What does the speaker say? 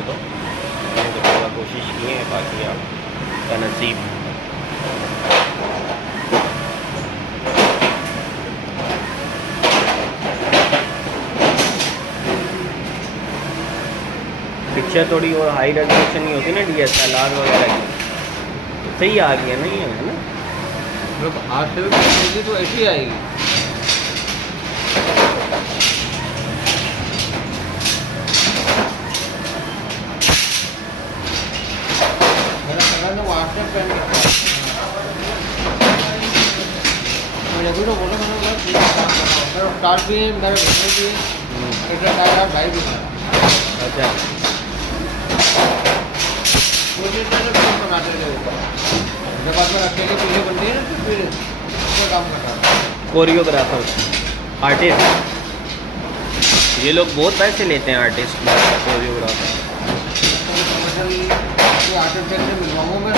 वैसे तो थोड़ा कोशिश की है, बाकी आपका नसीब। पिक्चर थोड़ी और हाई रेजोल्यूशन नहीं होती ना DSLR वगैरह की, सही आ गई है ना ये, है ना? मतलब हाथ से भी तो ऐसी आएगी। व्हाट्सएप पे मुझे भी तो बोला, मैंने मेरा स्टार्ट भी है, मेरे बहने भी है, इतना टायर भाई भी मेरा। अच्छा, मुझे बनाते थे जब बाद में अकेले पीछे बनती है ना, तो फिर उसका काम करता है कोरियोग्राफर, आर्टिस्ट। ये लोग बहुत पैसे लेते हैं आर्टिस्ट, कोरियोग्राफर। आर्टिस्ट से मिलवाऊँ मैं।